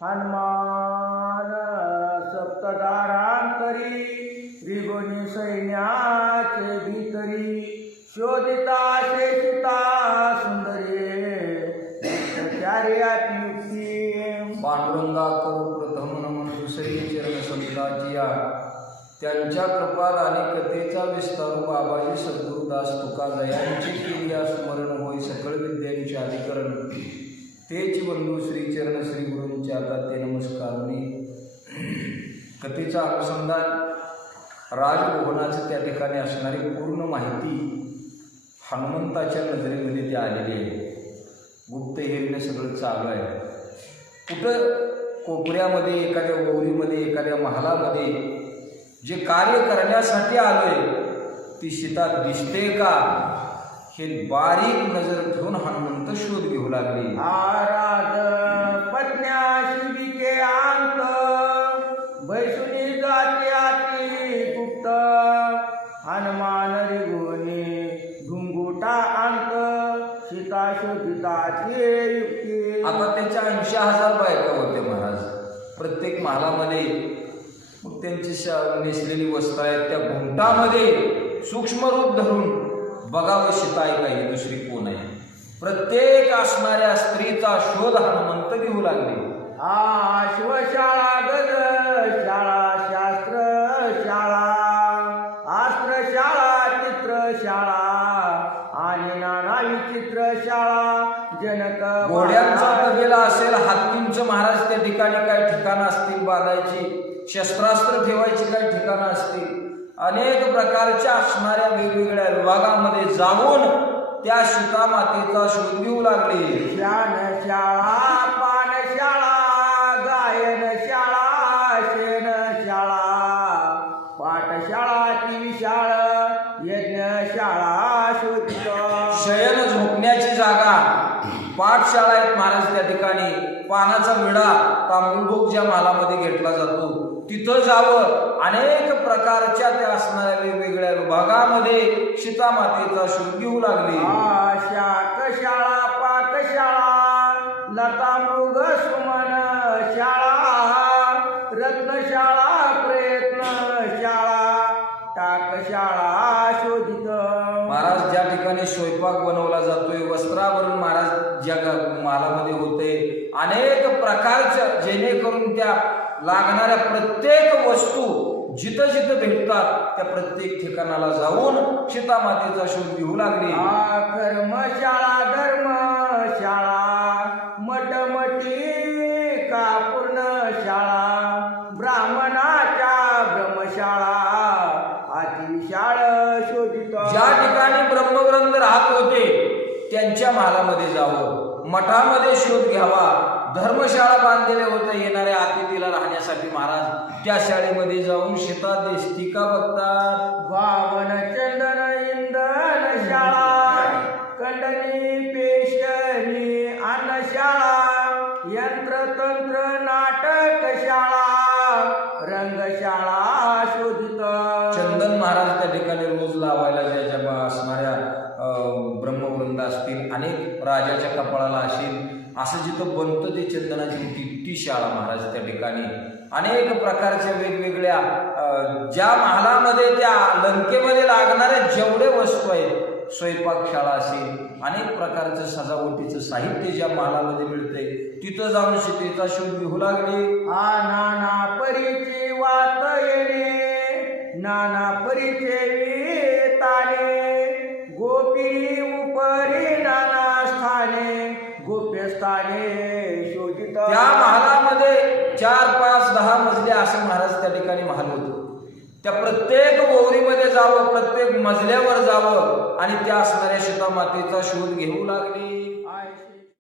हनुमान सप्तधारांतरी त्रिगुणी सैन्याचे भीतरी शोधिता शेषिता सुंदरी युक्ती पांडुरंगा करू प्रथम नमन दुसरी चरण संताजिया त्यांच्या कृपाल आणि कथेचा विस्तारू बाबाजी सद्गुरुदास तुकाजयांची केली स्मरण होई सकळ विद्यांचे अधिकरण तेच बंधू श्रीचरण श्री गुरूंचे आता ते नमस्काराने कथेचा अनुसंधान राजभवनाचं त्या ठिकाणी असणारी पूर्ण माहिती हनुमंताच्या नजरेमध्ये ते आलेली आहे. गुप्तहेरीने सगळं चालू आहे. कुठं कोपऱ्यामध्ये एखाद्या ओळीमध्ये एखाद्या महालामध्ये जे कार्य करण्यासाठी आलोय ती सीता दिसते का हे बारीक नजर ठेवून हनुमंत शोध घेऊ लागले. आराध पत्न्या शिबिके अंत बैसुनी जाती आती गुप्त हनुमान रिगुणी घुंगुटा अंत सीता शोधिताची युक्ती. आता त्याच्या 80,000 बायका होते महाराज. प्रत्येक महालामध्ये मग त्यांची नेसलेली वस्त्र आहेत. त्या घुंटामध्ये सूक्ष्म रूप धरून बघावं सीता आहे का ही दुसरी कोण आहे. प्रत्येक असणाऱ्या स्त्रीचा शोध हनुमंत घेऊ लागले. अश्वशाळा गज शाळा शास्त्र शाळा अस्त्र शाळा चित्रशाळा आणि नाना विचित्र शाळा जनक. घोड्यांचा तबेला असेल, हत्तींचं महाराज त्या ठिकाणी काही ठिकाणं असतील बांधायची, शस्त्रास्त्र ठेवायची काही ठिकाणं असतील. अनेक प्रकारच्या असणाऱ्या वेगवेगळ्या विभागामध्ये जाऊन त्या सीता मातेचा शोध घेऊ लागले. शाळा पानशाळा गायन शाळा शेण शाळा पाठशाळा ती शाळा यज्ञशाळा शोधित. शयन झोपण्याची जागा पाठशाळा आहेत महाराज. त्या ठिकाणी पानाचा विडा तांबूळभोग ज्या मालामध्ये घेतला जातो तिथं जावं. अनेक प्रकारच्या त्या असणाऱ्या वेगवेगळ्या विभागामध्ये सीता मातेचा शोध घेऊ लागले. शाकशाळा पाकशाळा लता मृग सुमन शाळा रत्नशाळा प्रयत्नशाळा टाकशाळा शोधित. महाराज ज्या ठिकाणी स्वयंपाक बनवला जातोय, वस्त्रावरून महाराज ज्या मालामध्ये होते, अनेक प्रकारच्या जेणेकरून त्या लागणाऱ्या प्रत्येक वस्तू जिथं जिथं भेटतात त्या प्रत्येक ठिकाणाला जाऊन सीता मातेचा शोध घेऊ लागले. कर्मशाळा धर्मशाळा मटमटी कापूर्ण शाळा ब्राह्मणाच्या ब्रह्मशाळा अतिशाळ शोधित. ज्या ठिकाणी ब्रह्मग्रंथ राहत होते त्यांच्या महालामध्ये जावं, मठामध्ये शोध घ्यावा. धर्मशाळा बांधलेले होते येणाऱ्या अतिथीला राहण्यासाठी महाराज. त्या शाळेमध्ये जाऊन सीता दिसती का बघतात. भावन चंदन इंधन शाळा कंडनी पेशनी अन्नशाळा यंत्रतंत्र नाटक शाळा रंगशाळा शोधित. चंदन महाराज त्या ठिकाणी रोज लावायला ज्याच्या असणाऱ्या ब्रह्मवृंद असतील, अनेक राजाच्या कपाळाला असेल असं जिथं बनतं ते चंदनाची मोठी ती शाळा महाराज. त्या ठिकाणी अनेक प्रकारच्या वेगवेगळ्या ज्या महालामध्ये त्या लंकेमध्ये लागणाऱ्या जेवढे वस्तू आहेत, स्वयंपाकशाळा असेल, अनेक प्रकारचं सजावटीचं साहित्य ज्या महालामध्ये मिळते तिथं जाऊन सीतेचा शोध घेऊ लागले. नाना परीची वात येणे नाना परीचे ताने गोपी उपरी नाना स्थाने गोप्यस्थाने शोधित. त्या महालामध्ये 4, 5, 10 मजले असं महाराज त्या ठिकाणी महाल होतं. त्या प्रत्येक ओवरीमध्ये जावं, प्रत्येक मजल्यावर जावं आणि त्या असणाऱ्या सीता मातेचा शोध घेऊ लागले.